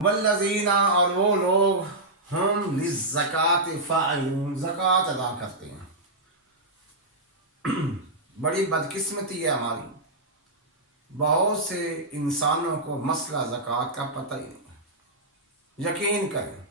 वल्लज़ीना, और वो लोग हम लिज़्ज़कात फ़ाइलून, ज़कात अदा करते हैं। बड़ी बदकिस्मती है हमारी, बहुत से इंसानों को मसला ज़कात का पता ही नहीं। यकीन करें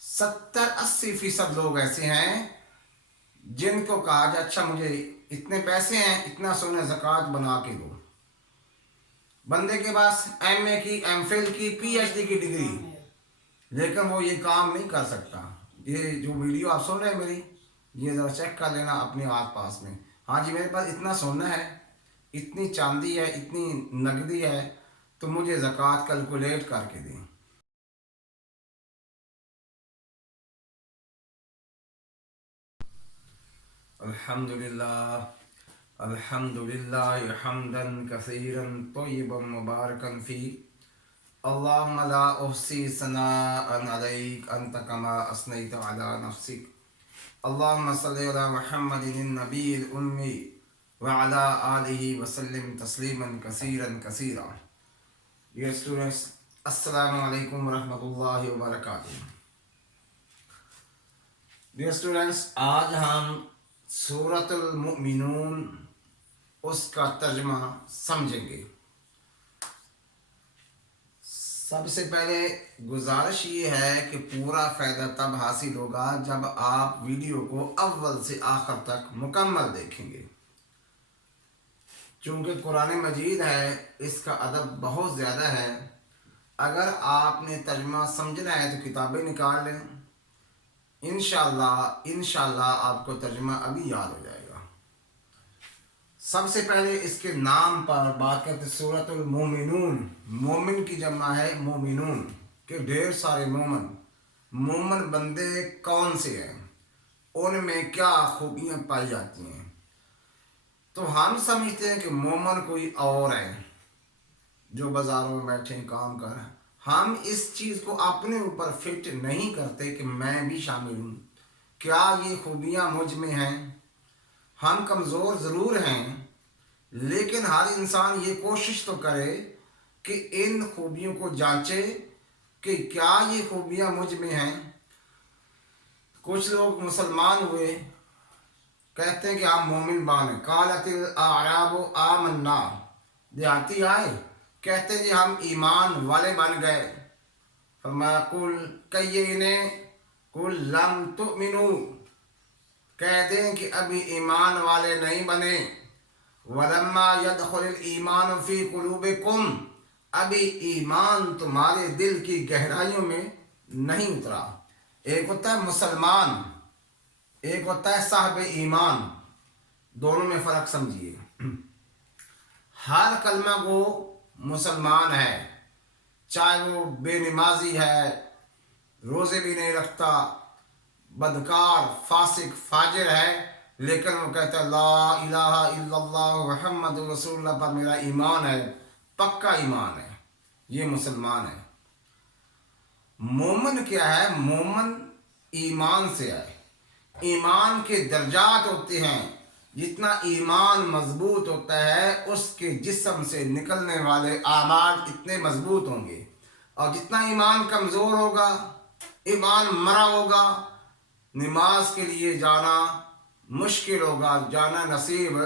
70-80% लोग ऐसे हैं जिनको कहा जाए अच्छा मुझे इतने पैसे हैं, इतना सोना ज़कात बना के दो। बंदे के पास MA की, MPhil की, PhD की डिग्री, लेकिन वो ये काम नहीं कर सकता। ये जो वीडियो आप सुन रहे हैं मेरी, ये ज़रा चेक कर लेना अपने आस पास में। हाँ जी, मेरे पास इतना सोना है, इतनी चांदी है, इतनी नकदी है, तो मुझे ज़कात कैलकुलेट करके दें। अल्हम्दुलिल्लाह अल्हम्दुलिल्लाह हम्दन कसीरन तय्यिबन मुबारकन फी, अल्लाहुम्मा ला उहसी सनाअन अलैक अंत कमा असनैत अला नफ्सिक, अल्लाहुम्मा सल्लि अला मुहम्मदिन नबील उम्मी व अला आलिहि वसल्लिम तस्लीमन कसीरन कसीरा। डियर स्टूडेंट्स, अस्सलामु अलैकुम व रहमतुल्लाहि व बरकातुहू। डियर स्टूडेंट्स, आज हम सूरतुल मुमिनून उसका तर्जमा समझेंगे। सबसे पहले गुजारिश ये है कि पूरा फ़ायदा तब हासिल होगा जब आप वीडियो को अव्वल से आखिर तक मुकम्मल देखेंगे। चूँकि कुरान मजीद है, इसका अदब बहुत ज़्यादा है। अगर आपने तर्जमा समझना है तो किताबें निकाल लें, इंशाअल्लाह आपको तर्जमा अभी याद हो जाएगा। सबसे पहले इसके नाम पर बात करते। सूरतुल मोमिनून, मोमिन की जमा है मोमिनून, के ढेर सारे मोमन। मोमन बंदे कौन से हैं, उनमें क्या खूबियाँ पाई जाती हैं। तो हम समझते हैं कि मोमन कोई और है जो बाज़ारों में बैठे काम कर रहे हैं। हम इस चीज़ को अपने ऊपर फिट नहीं करते कि मैं भी शामिल हूँ। क्या ये खूबियाँ मुझ में हैं? हम कमज़ोर ज़रूर हैं, लेकिन हर इंसान ये कोशिश तो करे कि इन खूबियों को जांचे कि क्या ये खूबियाँ मुझ में हैं। कुछ लोग मुसलमान हुए, कहते हैं कि हम मोमिन बने। कालतिल आराबो आमन्ना, देहाती आए कहते हैं जी हम ईमान वाले बन गए। फरमा कुल कहिए इन्हें कुल लम तुमिनू, कह दें कि अभी ईमान वाले नहीं बने। वलम्मा यदखुल ईमान फी कुलूबिकुम, अभी ईमान तुम्हारे दिल की गहराइयों में नहीं उतरा। एक होता है मुसलमान, एक होता है साहब ईमान, दोनों में फ़र्क समझिए। हर कलमा गो मुसलमान है, चाहे वो बेनमाजी है, रोज़े भी नहीं रखता, बदकार फासिक फाजिर है, लेकिन वो कहता है ला इलाहा इल्लल्लाह मुहम्मदुर रसूलुल्लाह पर मेरा ईमान है, पक्का ईमान है, ये मुसलमान है। मोमन क्या है? मोमन ईमान से है। ईमान के दर्जात होते हैं। जितना ईमान मजबूत होता है, उसके जिस्म से निकलने वाले आमाल इतने मजबूत होंगे। और जितना ईमान कमज़ोर होगा, ईमान मरा होगा, नमाज के लिए जाना मुश्किल होगा, जाना नसीब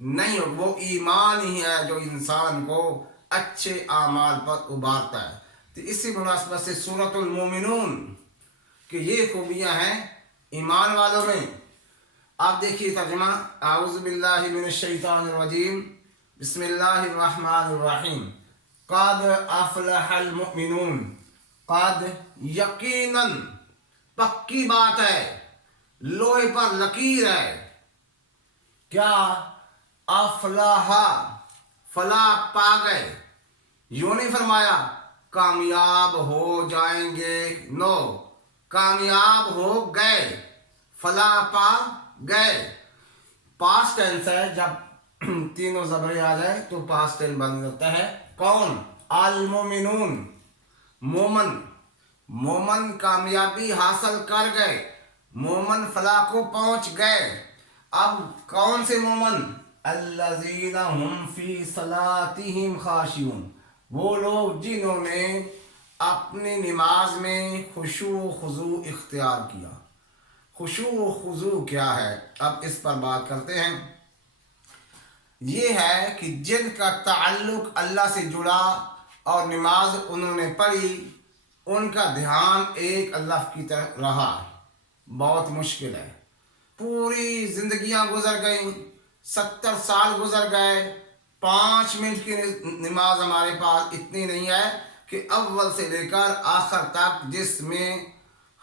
नहीं हो। वो ईमान ही है जो इंसान को अच्छे आमाल पर उबारता है। तो इसी मुनासबत से सूरतुल मोमिनून कि ये खूबियाँ हैं ईमान वालों में। आप देखिए तर्जुमा, आऊज़ु बिल्लाहि मिनश शैतानिर रजीम, बिस्मिल्लाहिर रहमानिर रहीम। क़द अफ़लहल मुमिनून, क़द यकीनन, पक्की बात है, लोहे पर लकीर है। क्या? अफ़लहा, फला पा गए। यूँ नहीं फरमाया कामयाब हो जाएंगे, नो, कामयाब हो गए, फला पा गए। पास्ट टेंस है, जब तीनों ज़बरें आ जाए तो पास्ट टेंस बन जाता है। कौन? अल मोमिनून, मोमन। मोमन कामयाबी हासिल कर गए, मोमन फलाह को पहुंच गए। अब कौन से मोमन? अल्लज़ीना हुम फी सलातिहिम खाशिऊन, वो लोग जिन्होंने اپنی نماز میں خشوع و خضوع اختیار کیا۔ خشوع و خضوع کیا ہے؟ اب اس پر بات کرتے ہیں۔ یہ ہے کہ جن کا تعلق اللہ سے جڑا اور نماز انہوں نے پڑھی، ان کا دھیان ایک اللہ کی طرف رہا۔ بہت مشکل ہے، پوری زندگیاں گزر گئیں، 70 سال گزر گئے، 5 منٹ کی نماز ہمارے پاس اتنی نہیں ہے کہ اول سے لے کر آخر تک جس میں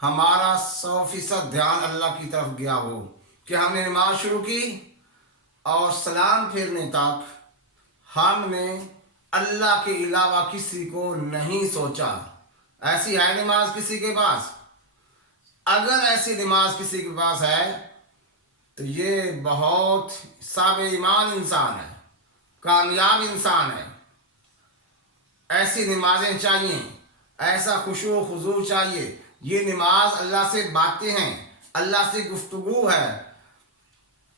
ہمارا 100% دھیان اللہ کی طرف گیا ہو، کہ ہم نے نماز شروع کی اور سلام پھیرنے تک ہم نے اللہ کے علاوہ کسی کو نہیں سوچا۔ ایسی ہے نماز کسی کے پاس؟ اگر ایسی نماز کسی کے پاس ہے تو یہ بہت صاحب ایمان انسان ہے، کامیاب انسان ہے۔ ایسی نمازیں چاہیے، ایسا خشوع و خضوع چاہیے۔ یہ نماز اللہ سے باتیں ہیں، اللہ سے گفتگو ہے،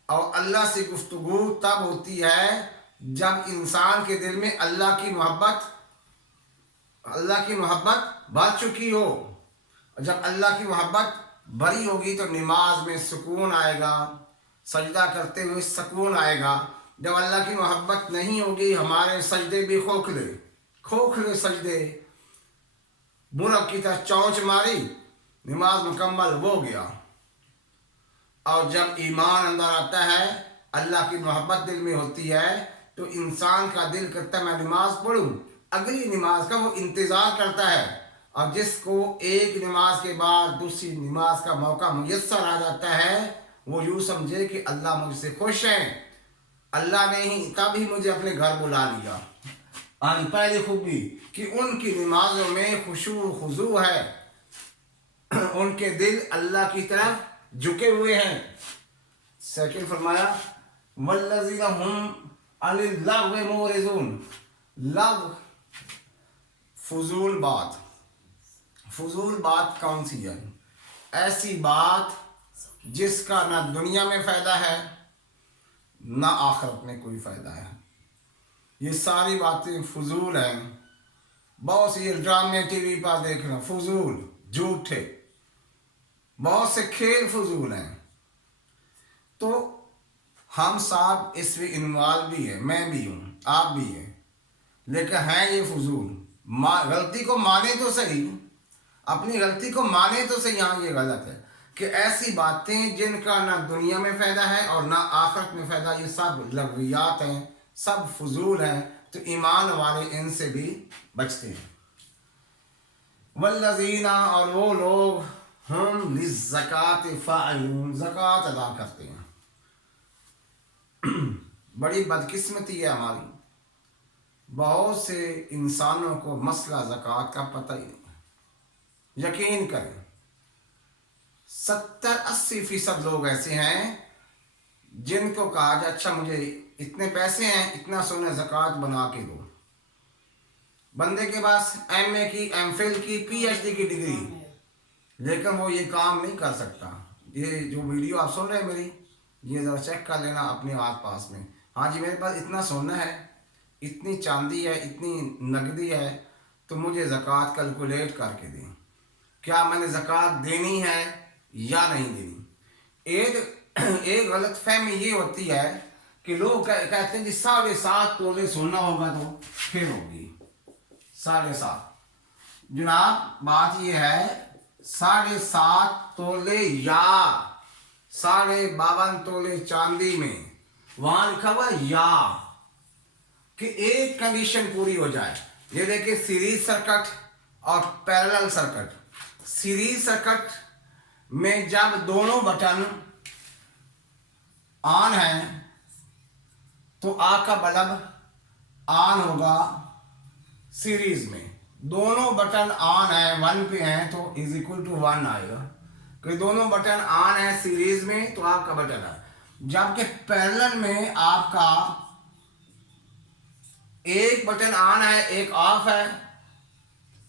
اور اللہ سے گفتگو تب ہوتی ہے جب انسان کے دل میں اللہ کی محبت بھر چکی ہو۔ جب اللہ کی محبت بھری ہوگی تو نماز میں سکون آئے گا، سجدہ کرتے ہوئے سکون آئے گا۔ جب اللہ کی محبت نہیں ہوگی، ہمارے سجدے بھی کھوکھلے سجدے، مرغ کی طرح چونچ ماری، نماز مکمل ہو گیا۔ اور جب ایمان اندر آتا ہے، اللہ کی محبت دل میں ہوتی ہے، تو انسان کا دل کرتا ہے میں نماز پڑھوں، اگلی نماز کا وہ انتظار کرتا ہے۔ اور جس کو ایک نماز کے بعد دوسری نماز کا موقع میسر آ جاتا ہے، وہ یوں سمجھے کہ اللہ مجھ سے خوش ہے، اللہ نے ہی تب مجھے اپنے گھر بلا لیا۔ پہلی خوبی کہ ان کی نمازوں میں خشوع و خضوع ہے، ان کے دل اللہ کی طرف جھکے ہوئے ہیں۔ سیکنڈ فرمایا والذین هم عن اللغو معرضون۔ لغو فضول بات۔ فضول بات کون سی ہے؟ ایسی بات جس کا نہ دنیا میں فائدہ ہے نہ آخرت میں کوئی فائدہ ہے۔ یہ ساری باتیں فضول ہیں۔ بہت سی ڈرامے ٹی وی پر دیکھنا فضول، جھوٹے، بہت سے کھیل فضول ہیں۔ تو ہم صاحب اس میں انوالو بھی ہیں، میں بھی ہوں، آپ بھی ہیں، لیکن ہیں یہ فضول۔ غلطی کو مانے تو صحیح، اپنی غلطی کو مانے تو صحیح۔ یہاں یہ غلط ہے کہ ایسی باتیں جن کا نہ دنیا میں فائدہ ہے اور نہ آخرت میں فائدہ، یہ سب لغویات ہیں، سب فضول ہیں، تو ایمان والے ان سے بھی بچتے ہیں۔ والذین، اور وہ لوگ، ہم للزکاۃ فاعلون، زکوٰۃ ادا کرتے ہیں۔ بڑی بدقسمتی ہے ہماری، بہت سے انسانوں کو مسئلہ زکوٰۃ کا پتہ ہی نہیں۔ یقین کریں 70-80% لوگ ایسے ہیں جن کو کہا جائے اچھا مجھے اتنے پیسے ہیں، اتنا سونا زکوٰۃ بنا کے دو، بندے کے پاس MA کی، MPhil کی، PhD کی ڈگری، لیکن وہ یہ کام نہیں کر سکتا۔ یہ جو ویڈیو آپ سن رہے ہیں میری، یہ ذرا چیک کر لینا اپنے آس پاس میں۔ ہاں جی میرے پاس اتنا سونا ہے، اتنی چاندی ہے، اتنی نقدی ہے، تو مجھے زکوٰۃ کیلکولیٹ کر کے دیں، کیا میں نے زکوٰۃ دینی ہے یا نہیں دینی۔ ایک غلط فہمی یہ ہوتی ہے کہ لوگ کہتے ہیں جی 7.5 تولے سونا ہوگا تو پھر ہوگی 7.5۔ جناب بات یہ ہے 7.5 تولے یا 52.5 تولے چاندی میں وہاں لکھا ہوا یا، کہ ایک کنڈیشن پوری ہو جائے۔ یہ دیکھیں سیریز سرکٹ اور پیرلل سرکٹ۔ سیریز سرکٹ میں جب دونوں بٹن آن ہیں تو آپ کا بلب آن ہوگا سیریز میں۔ دونوں بٹن آن ہیں، 1 پہ ہیں تو =1 آئے گا، کہ دونوں بٹن آن ہیں سیریز میں تو آپ کا بٹن ہے۔ جبکہ پیرلل میں آپ کا ایک بٹن آن ہے ایک آف ہے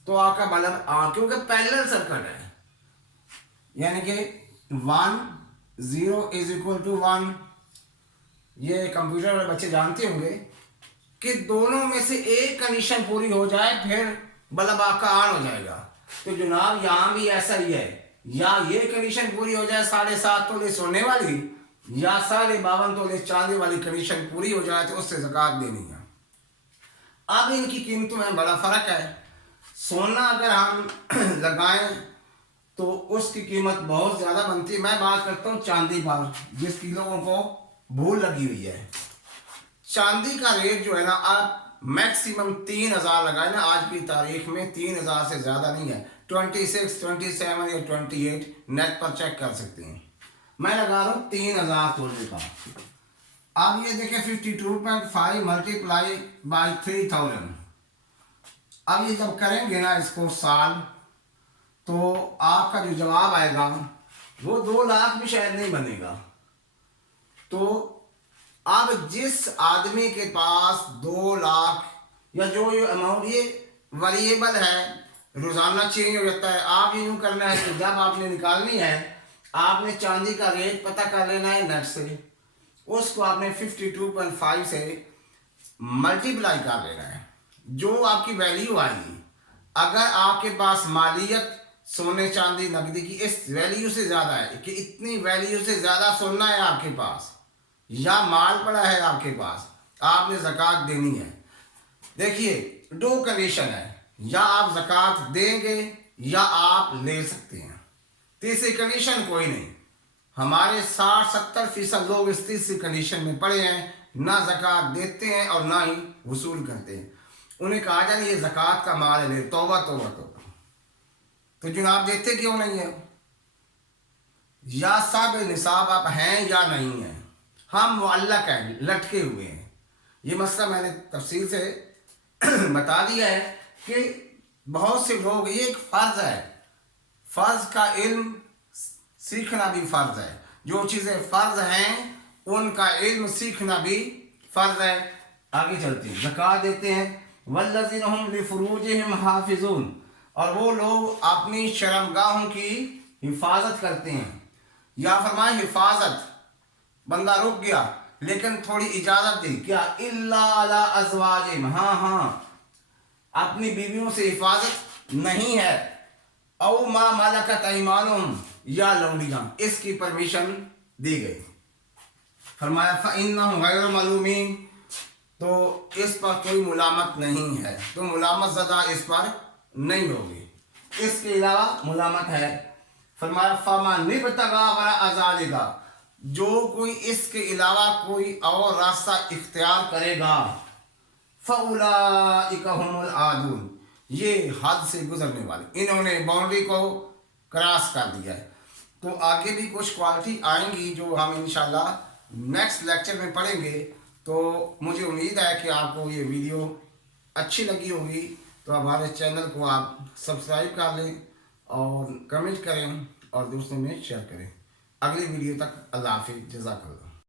تو آپ کا بلب آن، کیونکہ پیرلل سرکٹ ہے، یعنی کہ 1 0 =1۔ یہ کمپیوٹر والے بچے جانتے ہوں گے کہ دونوں میں سے ایک کنڈیشن پوری ہو جائے پھر बल्ब आपका ऑन हो जाएगा। तो जनाब यहाँ भी ऐसा ही है, या ये कंडीशन पूरी हो जाए 7.5 तोले सोने वाली, या 52.5 तोले चांदी वाली कंडीशन पूरी हो जाए तो उससे ज़कात देनी है। अब इनकी कीमतों में बड़ा फ़र्क है। सोना अगर हम लगाएं तो उसकी कीमत बहुत ज़्यादा बनती है। मैं बात करता हूँ चांदी पर, जिसकी लोगों को भूल लगी हुई है। चांदी का रेट जो है ना, आप मैक्सिमम 3,000 लगाए ना, आज की तारीख में 3,000 से ज़्यादा नहीं है। 26, 27 या 28 नेट पर चेक कर सकते हैं। मैं लगा रहा हूँ 3,000 तोले का। अब ये देखें 52.5 मल्टीप्लाई बाई 3,000। अब ये जब करेंगे ना इसको साल, तो आपका जो जवाब आएगा वो 2 लाख भी शायद नहीं बनेगा। तो अब जिस आदमी के पास 2 लाख या जो ये अमाउंट, ये वेरिएबल है, रोज़ाना चेंज हो जाता है। आप ये यूँ करना है कि जब आपने निकालनी है, आपने चांदी का रेट पता कर लेना है नेट से, उसको आपने 52.5 से मल्टीप्लाई कर लेना है। जो आपकी वैल्यू आएगी, अगर आपके पास मालियत सोने चांदी नकदी की इस वैल्यू से ज़्यादा है कि इतनी वैल्यू से ज़्यादा सोना है आपके पास या माल पड़ा है आपके पास, आपने ज़कात देनी है। देखिए 2 कंडीशन है, या आप ज़कात देंगे या आप ले सकते हैं। तीसरी कंडीशन कोई नहीं। हमारे 60-70% लोग इस तीसरी कंडीशन में पड़े हैं, ना ज़कात देते हैं और ना ही वसूल करते हैं। उन्हें कहा जाए ये ज़कात का माल है, तौबा तौबा तौबा। तो जनाब देते क्यों नहीं है? या सब निसाब आप हैं या नहीं हैं, हम मुअल्लक हैं, लटके हुए हैं। ये मसला मैंने तफसील से बता दिया है कि बहुत से लोग, ये एक फ़र्ज़ है, फ़र्ज़ का इल्म सीखना भी फ़र्ज़ है। जो चीज़ें फ़र्ज़ हैं उनका इल्म सीखना भी फ़र्ज़ है। आगे चलते हैं, ज़कात देते हैं। वल्लज़ीना हुम लिफ़ुरूजिहिम हाफ़िज़ून, और वो लोग अपनी शर्मगाहों की हिफाजत करते हैं। या फरमाए हिफाजत, बंदा रुक गया लेकिन थोड़ी इजाज़त दी, क्या इल्ला अला अज़वाजिहिम, हाँ अपनी बीवियों से हिफाजत नहीं है। औ मा मलकत ऐमानुहुम, या लौंडियाँ, इसकी परमिशन दी गई। फरमाया फ़इन्नहुम गैर मलूमीन, तो इस पर कोई मुलामत नहीं है, तो मुलामत ज़दा इस पर नहीं होगी। इसके अलावा मुलामत है। फरमाया फ़मन इब्तगा वरा ज़ालिका, जो कोई इसके अलावा कोई और रास्ता इख्तियार करेगा, फ़उलाइका हुमुल आदून, ये हद से गुजरने वाले, इन्होंने बाउंड्री को क्रॉस कर दिया है। तो आगे भी कुछ क्वालिटी आएंगी जो हम इंशाल्लाह नेक्स्ट लेक्चर में पढ़ेंगे। तो मुझे उम्मीद है कि आपको ये वीडियो अच्छी लगी होगी। तो हमारे चैनल को आप सब्सक्राइब कर लें और कमेंट करें और दोस्तों में शेयर करें। अगली वीडियो तक अल्लाह हाफ़िज़, जज़ाकल्लाह।